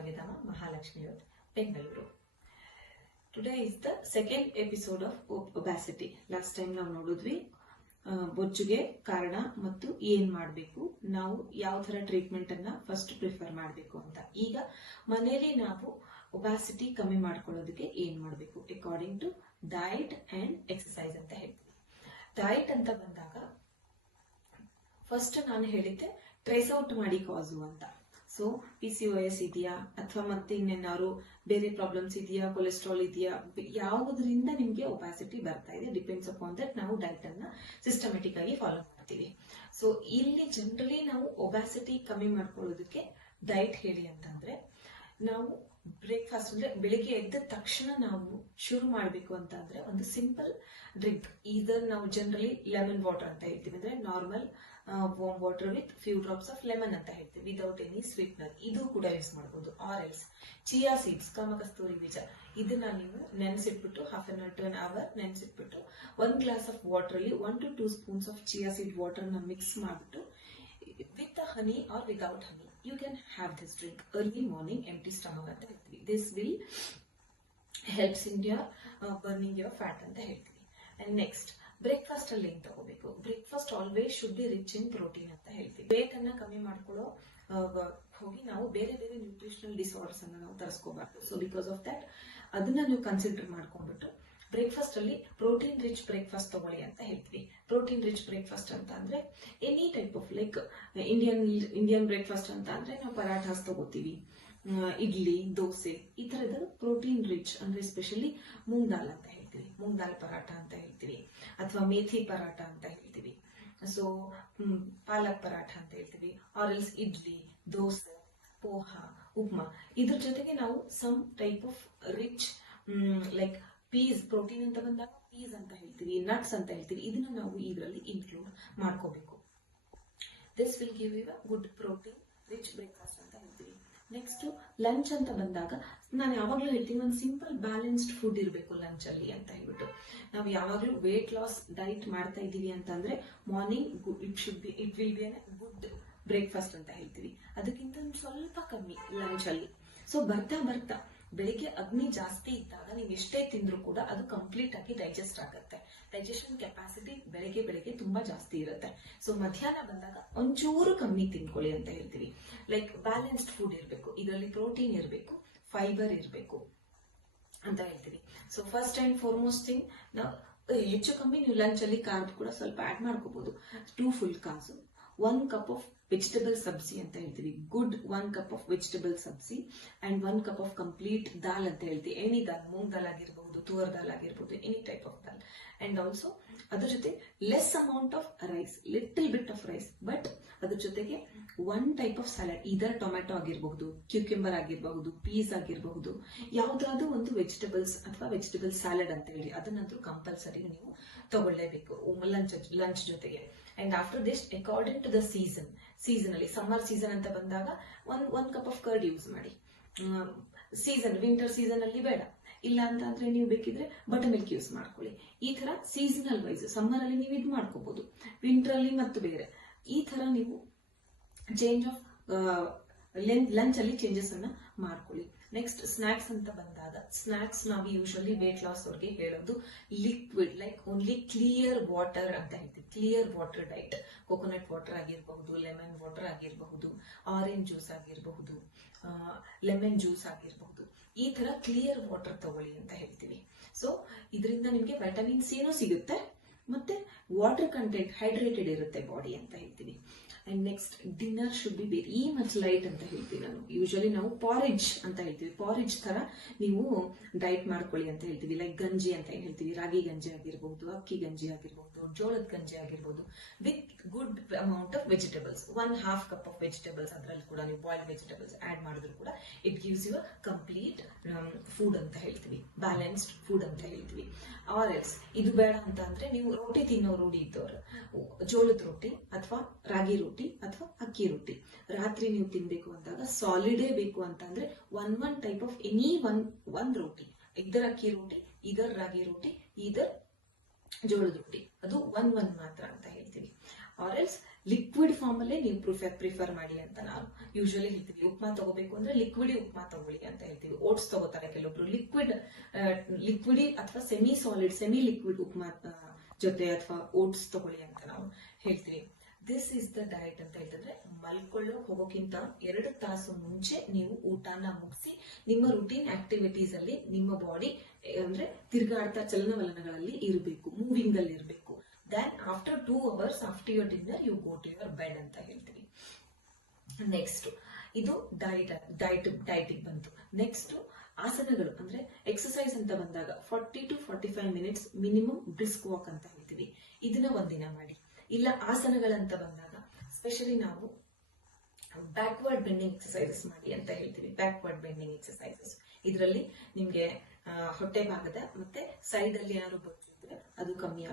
ಕಾವ್ಯಧಾಮ Mahalakshmi road, Bengaluru. Today is the second episode of obesity. Last time ನಾವು ನೋಡಿದ್ವಿ ಬೊಜ್ಜುಗೆ ಕಾರಣ ಮತ್ತು ಏನ್ ಮಾಡಬೇಕು, ನಾವು ಯಾವ ತರ ಟ್ರೀಟ್ಮೆಂಟ್ ಅನ್ನ ಫಸ್ಟ್ ಪ್ರಿಫರ್ ಮಾಡಬೇಕು ಅಂತ. ಈಗ ಮನೆಯಲ್ಲಿ ನಾವು ಒಬಾಸಿಟಿ ಕಮ್ಮಿ ಮಾಡ್ಕೊಳ್ಳೋದಕ್ಕೆ ಏನ್ ಮಾಡಬೇಕು according to diet and exercise ಅಂತ ಹೇಳ್ತೀವಿ. ಡಯಟ್ ಅಂತ ಬಂದಾಗ ಫಸ್ಟ್ ನಾನು ಹೇಳಿದ್ದೆ ಟ್ರೇಸ್ ಔಟ್ ಮಾಡಿ ಕಾಸು ಅಂತ. ಸೊ PCOS ಇದೆಯಾ ಅಥವಾ ಮತ್ತೆ ಇನ್ನೇನಾದ್ರು ಬೇರೆ ಪ್ರಾಬ್ಲಮ್ಸ್ ಇದೆಯಾ, ಕೊಲೆಸ್ಟ್ರಾಲ್ ಇದೆಯಾ, ಯಾವುದರಿಂದ ನಿಮ್ಗೆ ಒಬಾಸಿಟಿ ಬರ್ತಾ ಇದೆ, ಡಿಪೆಂಡ್ಸ್ ಅಪಾನ್ ದಟ್ ನಾವು ಡಯಟ್ ಅನ್ನ ಸಿಸ್ಟಮೆಟಿಕ್ ಆಗಿ ಫಾಲೋ ಮಾಡ್ತೀವಿ. ಸೊ ಇಲ್ಲಿ ಜನರಲಿ ನಾವು ಒಬಾಸಿಟಿ ಕಮ್ಮಿ ಮಾಡ್ಕೊಳ್ಳೋದಕ್ಕೆ ಡಯಟ್ ಹೇಳಿ ಅಂತಂದ್ರೆ, ನಾವು ಬ್ರೇಕ್ಫಾಸ್ಟ್ ಅಂದ್ರೆ ಬೆಳಿಗ್ಗೆ ಎದ್ದ ತಕ್ಷಣ ನಾವು ಶುರು ಮಾಡಬೇಕು ಅಂತ ಅಂದ್ರೆ ಒಂದು ಸಿಂಪಲ್ ಡ್ರಿಂಕ್. ಇದನ್ನ ನಾವು ಜನರಲಿ ಲೆಮನ್ ವಾಟರ್ ಅಂತ ಹೇಳ್ತೀವಿ, ಅಂದ್ರೆ normal warm water with few drops of lemon ಅಂತ ಹೇಳ್ತೀವಿ, ವಿದೌಟ್ ಎನಿ ಸ್ವೀಟ್ನರ್. ಇದು ಕೂಡ ಯೂಸ್ ಮಾಡಬಹುದು. ಆರ್ ಎಲ್ಸ್ ಚಿಯಾ ಸೀಡ್ಸ್, ಕಾಮಕಸ್ತೂರಿ ಬೀಜ, ಇದನ್ನ ನೀವು ನೆನೆಸಿಟ್ಬಿಟ್ಟು half an hour to an hour ನೆನೆಸಿಟ್ಬಿಟ್ಟು 1 ಗ್ಲಾಸ್ ಆಫ್ ವಾಟರ್ ಅಲ್ಲಿ 1 to 2 spoons of chia seed water ನ ಮಿಕ್ಸ್ ಮಾಡಿಬಿಟ್ಟು with honey or without honey you can have this drink early morning, empty stomach ಅಂತ ಹೇಳ್ತೀವಿ. This will helps in your burning your fat ಅಂತ ಹೇಳ್ತೀವಿ. And next, breakfast ಅಲ್ಲಿ ಏನ್ ತಗೋಬೇಕು? Breakfast always should be rich in protein ಅಂತ ಹೇಳ್ತೀವಿ. Wait ಅನ್ನ ಕಮ್ಮಿ ಮಾಡ್ಕೊಳ್ಳೋ ಹೋಗಿ ನಾವು ಬೇರೆ ಬೇರೆ ನ್ಯೂಟ್ರಿಷನಲ್ ಡಿಸಾರ್ಡರ್ಸ್ ಅನ್ನ ನಾವು ತರಿಸ್ಕೋಬಾರ್ದು. ಸೊ ಬಿಕಾಸ್ ಆಫ್ ದಟ್ ಅದನ್ನ ನೀವು ಕನ್ಸಿಡರ್ ಮಾಡ್ಕೊಂಡ್ಬಿಟ್ಟು ಬ್ರೇಕ್ಫಾಸ್ಟ್ ಅಲ್ಲಿ ಪ್ರೋಟೀನ್ ರಿಚ್ ಬ್ರೇಕ್ಫಾಸ್ಟ್ ತಗೊಳ್ಳಿ ಅಂತ ಹೇಳ್ತೀವಿ. ಪ್ರೋಟೀನ್ ರಿಚ್ ಬ್ರೇಕ್ಫಾಸ್ಟ್ ಅಂತ ಅಂದ್ರೆ any type of like Indian breakfast ಅಂತ ಅಂದ್ರೆ ನಾವು ಪರಾಠಾಸ್ ತಗೋತೀವಿ, ಇಡ್ಲಿ, ದೋಸೆ, ಈ ತರದ ಪ್ರೋಟೀನ್ ರಿಚ್ ಅಂದ್ರೆ ಎಸ್ಪೆಷಲಿ ಮೂಂಗ್ ದಾಲ್ ಅಂತ ಹೇಳ್ತೀವಿ, ಮೂಂಗ್ ದಾಲ್ ಪರಾಠ ಅಂತ ಹೇಳ್ತೀವಿ, ಅಥವಾ ಮೇಥಿ ಪರಾಠ ಅಂತ ಹೇಳ್ತೀವಿ, ಸೊ ಪಾಲಕ್ ಪರಾಠ ಅಂತ ಹೇಳ್ತೀವಿ, ಆರ್ ಎಲ್ಸ್ ಇಡ್ಲಿ, ದೋಸೆ, ಪೋಹ, ಉಪ್ಮಾ. ಇದ್ರ ಜೊತೆಗೆ ನಾವು some type of rich like peas, protein ಅಂತ ಬಂದಾಗ ಪೀಸ್ ಅಂತ ಹೇಳ್ತೀವಿ, ನಟ್ಸ್ ಅಂತ ಹೇಳ್ತೀವಿ, ಇದನ್ನ ನಾವು ಇದರಲ್ಲಿ ಇನ್ಕ್ಲೂಡ್ ಮಾಡ್ಕೋಬೇಕು. This will give you a good protein rich breakfast ಅಂತ ಹೇಳ್ತೀವಿ. ನೆಕ್ಸ್ಟ್ ಲಂಚ್ ಅಂತ ಬಂದಾಗ ನಾನು ಯಾವಾಗ್ಲೂ ಹೇಳ್ತೀನಿ, ಒಂದು ಸಿಂಪಲ್ ಬ್ಯಾಲೆನ್ಸ್ಡ್ ಫುಡ್ ಇರಬೇಕು ಲಂಚ್ ಅಲ್ಲಿ ಅಂತ ಹೇಳ್ಬಿಟ್ಟು. ನಾವು ಯಾವಾಗ್ಲೂ ವೇಟ್ ಲಾಸ್ ಡಯಟ್ ಮಾಡ್ತಾ ಇದೀವಿ ಅಂತಂದ್ರೆ morning it will be good breakfast ಅಂತ ಹೇಳ್ತೀವಿ. ಅದಕ್ಕಿಂತ ಸ್ವಲ್ಪ ಕಮ್ಮಿ ಲಂಚ್ ಅಲ್ಲಿ. ಸೊ ಬರ್ತಾ ಬರ್ತಾ ಬೆಳಿಗ್ಗೆ ಅಗ್ನಿ ಜಾಸ್ತಿ ಇದ್ದಾಗ ನೀವು ಎಷ್ಟೇ ತಿಂದ್ರೂ ಕೂಡ ಅದು ಕಂಪ್ಲೀಟ್ ಆಗಿ ಡೈಜೆಸ್ಟ್ ಆಗುತ್ತೆ. ಡೈಜೆಷನ್ ಕೆಪಾಸಿಟಿ ಬೆಳಿಗ್ಗೆ ತುಂಬಾ ಜಾಸ್ತಿ ಇರುತ್ತೆ. ಸೊ ಮಧ್ಯಾಹ್ನ ಬಂದಾಗ ಒಂಚೂರು ಕಮ್ಮಿ ತಿನ್ಕೊಳ್ಳಿ ಅಂತ ಹೇಳ್ತೀವಿ. ಲೈಕ್ ಬ್ಯಾಲೆನ್ಸ್ಡ್ ಫುಡ್ ಇರಬೇಕು, ಇದರಲ್ಲಿ ಪ್ರೋಟೀನ್ ಇರಬೇಕು, ಫೈಬರ್ ಇರಬೇಕು ಅಂತ ಹೇಳ್ತೀವಿ. So first and foremost thing, ನಾವು ಹೆಚ್ಚು ಕಮ್ಮಿ ನೀವು ಲಂಚ್ ಅಲ್ಲಿ ಕಾರ್ಬ್ ಕೂಡ ಸ್ವಲ್ಪ ಆಡ್ ಮಾಡ್ಕೋಬಹುದು. 2 ಫುಲ್ ಕಾಸು, 1 ಕಪ್ ಆಫ್ ವೆಜಿಟೇಬಲ್ ಸಬ್ಜಿ ಅಂತ ಹೇಳ್ತೀವಿ, ಗುಡ್ 1 ಕಪ್ ಆಫ್ ವೆಜಿಟೇಬಲ್ ಸಬ್ಜಿ ಅಂಡ್ 1 ಕಪ್ ಆಫ್ ಕಂಪ್ಲೀಟ್ ದಾಲ್ ಅಂತ ಹೇಳ್ತೀವಿ. ಎನಿ ದಾಲ್, ಮೂಂಗ್ ದಾಲ್ ಆಗಿರಬಹುದು, ತುವರ್ ದಾಲ್ ಆಗಿರಬಹುದು, any type of dal. And also ಅದ್ರ ಜೊತೆ less amount of rice, little bit of rice, but ಅದ್ರ ಜೊತೆಗೆ 1 type of salad, either tomato ಆಗಿರಬಹುದು, ಕ್ಯೂಕ್ಯುಂಬರ್ ಆಗಿರಬಹುದು, ಪೀಸ್ ಆಗಿರಬಹುದು, ಯಾವ್ದಾದ್ರು ಒಂದು ವೆಜಿಟೇಬಲ್ಸ್ ಅಥವಾ ವೆಜಿಟೇಬಲ್ ಸ್ಯಾಲಡ್ ಅಂತ ಹೇಳಿ ಅದನ್ನಂತೂ ಕಂಪಲ್ಸರಿ ನೀವು ತಗೊಳ್ಳೇಬೇಕು ಲಂಚ್ ಜೊತೆಗೆ. And after this according to the season ಅಲ್ಲಿ ಸಮ್ಮರ್ ಸೀಸನ್ ಅಂತ ಬಂದಾಗ 1 ಕಪ್ ಆಫ್ ಕರ್ಡ್ ಯೂಸ್ ಮಾಡಿ. ವಿಂಟರ್ ಸೀಸನ್ ಅಲ್ಲಿ ಬೇಡ, ಇಲ್ಲ ಅಂತ ಅಂದ್ರೆ ನೀವು ಬೇಕಿದ್ರೆ ಬಟರ್ ಮಿಲ್ಕ್ ಯೂಸ್ ಮಾಡ್ಕೊಳ್ಳಿ. ಈ ತರ ಸೀಸನಲ್ ವೈಸ್ ಸಮ್ಮರ್ ಅಲ್ಲಿ ನೀವು ಇದು ಮಾಡ್ಕೋಬಹುದು, ವಿಂಟರ್ ಅಲ್ಲಿ ಮತ್ತು ಬೇರೆ ಈ ತರ ನೀವು ಚೇಂಜ್ ಆಫ್ ಲಂಚ್ ಅಲ್ಲಿ ಚೇಂಜಸ್ ಅನ್ನ ಮಾಡ್ಕೊಳ್ಳಿ. ನೆಕ್ಸ್ಟ್ ಸ್ನಾಕ್ಸ್ ಅಂತ ಬಂದಾಗ, ಸ್ನಾಕ್ಸ್ ನಾವು ಯೂಶಲಿ ವೇಟ್ ಲಾಸ್ ಅವ್ರಿಗೆ ಹೇಳೋದು liquid, like only clear water ಅಂತ ಹೇಳ್ತೀವಿ. ಕ್ಲಿಯರ್ ವಾಟರ್ ಡೈಟ್, ಕೋಕೋನಟ್ ವಾಟರ್ ಆಗಿರಬಹುದು, ಲೆಮನ್ ವಾಟರ್ ಆಗಿರಬಹುದು, ಆರೆಂಜ್ ಜ್ಯೂಸ್ ಆಗಿರಬಹುದು, ಲೆಮನ್ ಜ್ಯೂಸ್ ಆಗಿರಬಹುದು, ಈ ತರ ಕ್ಲಿಯರ್ ವಾಟರ್ ತಗೊಳ್ಳಿ ಅಂತ ಹೇಳ್ತೀವಿ. ಸೊ ಇದರಿಂದ ನಿಮ್ಗೆ ವೈಟಮಿನ್ ಸಿನೂ ಸಿಗುತ್ತೆ, ಮತ್ತೆ ವಾಟರ್ ಕಂಟೆಂಟ್ ಹೈಡ್ರೇಟೆಡ್ ಇರುತ್ತೆ ಬಾಡಿ ಅಂತ ಹೇಳ್ತೀವಿ. And next dinner should be very much light ಅಂತ ಹೇಳ್ತೀವಿ. ನಾನು ಯೂಶಲಿ ನಾವು ಪಾರಿಜ್ ಅಂತ ಹೇಳ್ತೀವಿ, ಪಾರಿಜ್ ತರ ನೀವು ಡೈಟ್ ಮಾಡ್ಕೊಳ್ಳಿ ಅಂತ ಹೇಳ್ತೀವಿ. ಲೈಕ್ ಗಂಜಿ ಅಂತ ಏನ್ ಹೇಳ್ತೀವಿ, ರಾಗಿ ಗಂಜಿ ಆಗಿರಬಹುದು, ಅಕ್ಕಿ ಗಂಜಿ ಆಗಿರಬಹುದು, ಜೋಳದ ಗಂಜಿ ಆಗಿರಬಹುದು, with good amount of vegetables, 1/2 cup of vegetables, ಅದರಲ್ಲಿ ಕೂಡ ನೀವು ಬಾಯ್ಲ್ಡ್ ವೆಜಿಟೇಬಲ್ಸ್ ಆಡ್ ಮಾಡಿದ್ರು ಕೂಡ it gives you complete food ಅಂತ ಹೇಳ್ತೀವಿ, ಬ್ಯಾಲೆನ್ಸ್ಡ್ ಫುಡ್ ಅಂತ ಹೇಳ್ತೀವಿ. ಆರ್ ಎಲ್ಸ್ ಇದು ಬೇಡ ಅಂತ ಅಂದ್ರೆ ನೀವು ರೋಟಿ ತಿನ್ನೋ ರೂಢಿ ಇದ್ದವರು, ಜೋಳದ ರೊಟ್ಟಿ ಅಥವಾ ರಾಗಿ ರೊಟ್ಟಿ ಅಥವಾ ಅಕ್ಕಿ ರೊಟ್ಟಿ ರಾತ್ರಿ ನೀವು ತಿನ್ಬೇಕು ಅಂದಾಗ ಸಾಲಿಡೇ ಬೇಕು ಅಂತ ಅಂದ್ರೆ 1 ಟೈಪ್ ಆಫ್ ಎನಿ ಒನ್ ರೋಟಿ, ಇದರ್ ಅಕ್ಕಿ ರೊಟ್ಟಿ, ಇದರ್ ರಾಗಿ ರೊಟ್ಟಿ, ಇದರ್ ಜೋಳದ ರೊಟ್ಟಿ, ಅದು 1 ಮಾತ್ರ ಅಂತ ಹೇಳ್ತೀವಿ. ಆರ್ ಎಲ್ಸ್ ಲಿಕ್ವಿಡ್ ಫಾರ್ಮ್ ಅಲ್ಲೇ ನೀವು ಪ್ರಿಫರ್ ಮಾಡಿ ಅಂತ ನಾವು ಯೂಶುವಲಿ ಹೇಳ್ತೀವಿ. ಉಪ್ಮಾ ತಗೋಬೇಕು ಅಂದ್ರೆ ಲಿಕ್ವಿಡಿ ಉಪ್ಮಾ ತಗೊಳ್ಳಿ ಅಂತ ಹೇಳ್ತೀವಿ. ಓಟ್ಸ್ ತಗೋತಾರೆ ಕೆಲವೊಬ್ರು, ಲಿಕ್ವಿಡಿ ಅಥವಾ ಸೆಮಿ ಲಿಕ್ವಿಡ್ ಉಪ್ಮಾ ಜೊತೆ ಅಥವಾ ಓಟ್ಸ್ ತಗೊಳ್ಳಿ ಅಂತ ನಾವು ಹೇಳ್ತೀವಿ. ದಿಸ್ ಇಸ್ ದ ಡಯಟ್ ಅಂತ ಹೇಳಿದ್ರೆ ಮಲ್ಕೊಳ್ಳೋ ಹೋಗೋಕ್ಕಿಂತ 2 ತಾಸು ಮುಂಚೆ ನೀವು ಊಟನ ಮುಗಿಸಿ ನಿಮ್ಮ ರುಟೀನ್ ಆಕ್ಟಿವಿಟೀಸ್ ಅಲ್ಲಿ ನಿಮ್ಮ ಬಾಡಿ ಅಂದ್ರೆ ತಿರುಗಾಡ್ತಾ ಚಲನವಲನಗಳಲ್ಲಿ ಇರಬೇಕು, ಮೂವಿಂಗ್ ಅಲ್ಲಿ ಇರಬೇಕು. Then after 2 hours after your dinner you go to your bed ಅಂತ ಹೇಳ್ತೀವಿ. ನೆಕ್ಸ್ಟ್ ಇದು ಡೈಟಿಗೆ ಬಂತು. ನೆಕ್ಸ್ಟ್ ಆಸನಗಳು ಅಂದ್ರೆ ಎಕ್ಸರ್ಸೈಸ್ ಅಂತ ಬಂದಾಗ 40 to 45 minutes minimum brisk walk ಅಂತ ಹೇಳ್ತೀವಿ. ಇದನ್ನ ಒಂದಿನ ಮಾಡಿ. ಇಲ್ಲ ಆಸನಗಳಂತ ಬಂದಾಗ ಸ್ಪೆಷಲಿ ನಾವು ಬ್ಯಾಕ್ವರ್ಡ್ ಬೆಂಡಿಂಗ್ ಎಕ್ಸರ್ಸೈಸಸ್ ಮಾಡಿ ಅಂತ ಹೇಳ್ತೀವಿ. ಬ್ಯಾಕ್ವರ್ಡ್ ಬೆಂಡಿಂಗ್ ಎಕ್ಸರ್ಸೈಸಸ್ ಇದರಲ್ಲಿ ನಿಮ್ಗೆ ಹೊಟ್ಟೆ ಭಾಗದ ಮತ್ತೆ ಸೈಡ್ ಅಲ್ಲಿ ಯಾರು ಬರ್ತಿದ್ರೆ ಅದು ಕಮ್ಮಿ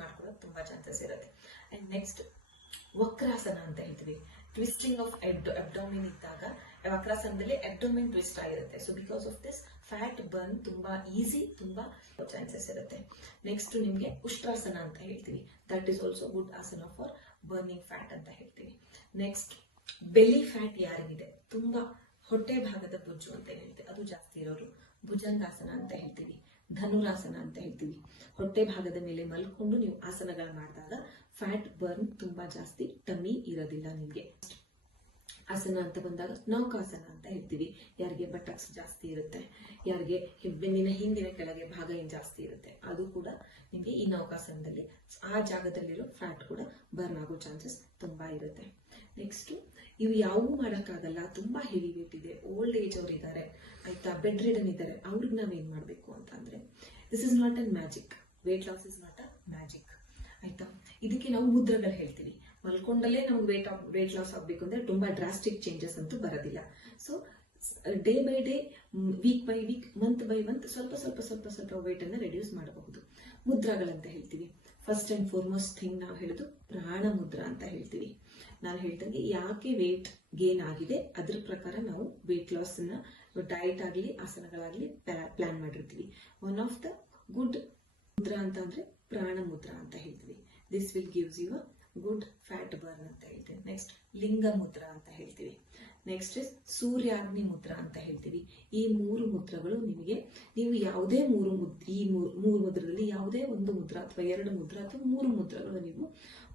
ಮಾಡ್ಕೊಳ್ಳೋದು ತುಂಬಾ ಚಾನ್ಸಸ್ ಇರುತ್ತೆ. ಅಂಡ್ ನೆಕ್ಸ್ಟ್ ವಕ್ರಾಸನ ಅಂತ ಹೇಳ್ತೀವಿ. ಟ್ವಿಸ್ಟಿಂಗ್ ಆಫ್ ಅಬ್ಡೋಮಿನ್ ಇದ್ದಾಗ ವಕ್ರಾಸನದಲ್ಲಿ ಅಬ್ಡೋಮಿನ್ ಟ್ವಿಸ್ಟ್ ಆಗಿರುತ್ತೆ. So because of this fat burn ತುಂಬಾ ಈಸಿ, ತುಂಬಾ ಚಾನ್ಸಸ್ ಇರುತ್ತೆ. ನೆಕ್ಸ್ಟ್ ನಿಮ್ಗೆ ಉಷ್ಟ್ರಾಸನ ಅಂತ ಹೇಳ್ತೀವಿ. That is also good asana for burning fat ಅಂತ ಹೇಳ್ತೀವಿ. ನೆಕ್ಸ್ಟ್ ಬೆಲಿ ಫ್ಯಾಟ್ ಯಾರಿಗಿದೆ, ತುಂಬಾ ಹೊಟ್ಟೆ ಭಾಗದ ಬೊಜ್ಜು ಅಂತ ಹೇಳ್ತೀವಿ, ಅದು ಜಾಸ್ತಿ ಇರೋರು ಭುಜಂಗಾಸನ ಅಂತ ಹೇಳ್ತೀವಿ. ಧನುರಾಸನ ಅಂತ ಹೇಳ್ತೀವಿ. ಹೊಟ್ಟೆ ಭಾಗದ ಮೇಲೆ ಮಲ್ಕೊಂಡು ನೀವು ಆಸನಗಳು ಮಾಡಿದಾಗ ಫ್ಯಾಟ್ ಬರ್ನ್ ತುಂಬಾ ಜಾಸ್ತಿ, ಟಮ್ಮಿ ಇರೋದಿಲ್ಲ ನಿಮ್ಗೆ. ಆಸನ ಅಂತ ಬಂದಾಗ ನೌಕಾಸನ ಅಂತ ಹೇಳ್ತೀವಿ. ಯಾರಿಗೆ ಬಟಕ್ಸ್ ಜಾಸ್ತಿ ಇರುತ್ತೆ, ಯಾರಿಗೆ ಬೆನ್ನಿನ ಹಿಂದಿನ ಕೆಳಗೆ ಭಾಗ ಏನ್ ಜಾಸ್ತಿ ಇರುತ್ತೆ, ಅದು ಕೂಡ ನಿಮ್ಗೆ ಈ ನೌಕಾಸನದಲ್ಲಿ ಆ ಜಾಗದಲ್ಲಿರೋ ಫ್ಯಾಟ್ ಕೂಡ ಬರ್ನ್ ಆಗೋ ಚಾನ್ಸಸ್ ತುಂಬಾ ಇರುತ್ತೆ. ನೆಕ್ಸ್ಟ್ ಇವು ಯಾವೂ ಮಾಡಕ್ಕಾಗಲ್ಲ, ತುಂಬಾ ಹೆವಿ ವೇಟ್ ಇದೆ, ಓಲ್ಡ್ ಏಜ್ ಅವ್ರು ಇದ್ದಾರೆ, ಆಯ್ತಾ, ಬೆಡ್ ರಿಡನ್ ಇದ್ದಾರೆ, ಅವ್ರಿಗೆ ನಾವೇನ್ ಮಾಡ್ಬೇಕು ಅಂತ ಅಂದ್ರೆ this is not an magic. Weight loss is not a magic, ಆಯ್ತಾ. ಇದಕ್ಕೆ ನಾವು ಮುದ್ರೆಗಳು ಹೇಳ್ತೀವಿ. ಮಲ್ಕೊಂಡಲ್ಲೇ ನಮ್ಗೆ ವೇಟ್ ಲಾಸ್ ಆಗ್ಬೇಕು ಅಂದ್ರೆ ತುಂಬಾ ಡ್ರಾಸ್ಟಿಕ್ ಚೇಂಜಸ್ ಅಂತೂ ಬರೋದಿಲ್ಲ. So day by day, week by week, month by month ಸ್ವಲ್ಪ ವೇಟ್ ಅನ್ನ ರೆಡ್ಯೂಸ್ ಮಾಡಬಹುದು. ಮುದ್ರಾಗಳಂತ ಹೇಳ್ತೀವಿ. ಫಸ್ಟ್ ಅಂಡ್ ಫಾರ್ಮೋಸ್ಟ್ ಥಿಂಗ್ ನಾವು ಹೇಳೋದು ಪ್ರಾಣ ಮುದ್ರಾ ಅಂತ ಹೇಳ್ತೀವಿ. ನಾನು ಹೇಳ್ದಂಗೆ ಯಾಕೆ ವೇಟ್ ಗೇನ್ ಆಗಿದೆ ಅದ್ರ ಪ್ರಕಾರ ನಾವು ವೇಟ್ ಲಾಸ್ ನ ಡಯಟ್ ಆಗ್ಲಿ ಆಸನಗಳಾಗ್ಲಿ ಪ್ಲಾನ್ ಮಾಡಿರ್ತೀವಿ. One of the good mudra ಅಂತ ಅಂದ್ರೆ ಪ್ರಾಣ ಮುದ್ರಾ ಅಂತ ಹೇಳ್ತೀವಿ. This will gives you a good fat burn ಅಂತ ಹೇಳ್ತೀವಿ. ನೆಕ್ಸ್ಟ್ ಲಿಂಗ ಮುದ್ರಾ ಅಂತ ಹೇಳ್ತೀವಿ. ನೆಕ್ಸ್ಟ್ ಇಸ್ ಸೂರ್ಯಾಗ್ನಿ ಮುದ್ರಾ ಅಂತ ಹೇಳ್ತೀವಿ. ಈ 3 ಮುದ್ರಗಳು ನಿಮಗೆ, ನೀವು ಯಾವುದೇ ಈ ಮೂರು ಮುದ್ರದಲ್ಲಿ ಯಾವುದೇ ಒಂದು ಮುದ್ರಾ ಅಥವಾ 2 ಮುದ್ರಾ ಅಥವಾ 3 ಮುದ್ರಗಳು ನೀವು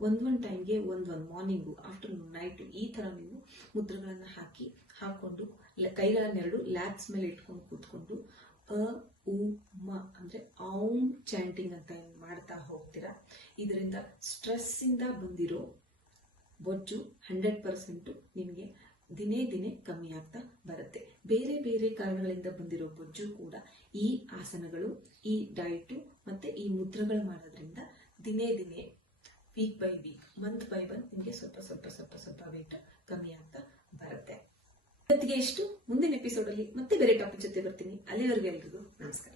ಒಂದ್ ಟೈಮ್ಗೆ ಒಂದ್ ಮಾರ್ನಿಂಗು, ಆಫ್ಟರ್ನೂನ್, ನೈಟ್ ಈ ತರ ನೀವು ಮುದ್ರಗಳನ್ನ ಹಾಕೊಂಡು ಕೈಗಳನ್ನೆರಡು ಲ್ಯಾಪ್ಸ್ ಮೇಲೆ ಇಟ್ಕೊಂಡು ಕೂತ್ಕೊಂಡು ಅಂದ್ರೆ ಔಂ ಚಾಂಟಿಂಗ್ ಅಂತ ಮಾಡ್ತಾ ಹೋಗ್ತೀರಾ. ಇದರಿಂದ ಸ್ಟ್ರೆಸ್ ಇಂದ ಬಂದಿರೋ ಬೊಜ್ಜು 100% ನಿಮಗೆ ದಿನೇ ಕಮ್ಮಿ ಆಗ್ತಾ ಬರುತ್ತೆ. ಬೇರೆ ಬೇರೆ ಕಾರಣಗಳಿಂದ ಬಂದಿರೋ ಬೊಜ್ಜು ಕೂಡ ಈ ಆಸನಗಳು, ಈ ಡಯಟ್ ಮತ್ತೆ ಈ ಮುದ್ರಗಳು ಮಾಡೋದ್ರಿಂದ ದಿನೇ week by week, month by month ನಿಮಗೆ ಸ್ವಲ್ಪ ವೇಟ್ ಕಮ್ಮಿ ಆಗ್ತಾ ಬರುತ್ತೆ. ಇವತ್ತಿಗೆ ಎಷ್ಟು, ಮುಂದಿನ ಎಪಿಸೋಡ್ ಅಲ್ಲಿ ಮತ್ತೆ ಬೇರೆ ಟಾಪಿಕ್ ಜೊತೆ ಬರ್ತೀನಿ. ಅಲ್ಲಿವರೆಗೂ ಎಲ್ರಿಗೂ ನಮಸ್ಕಾರ.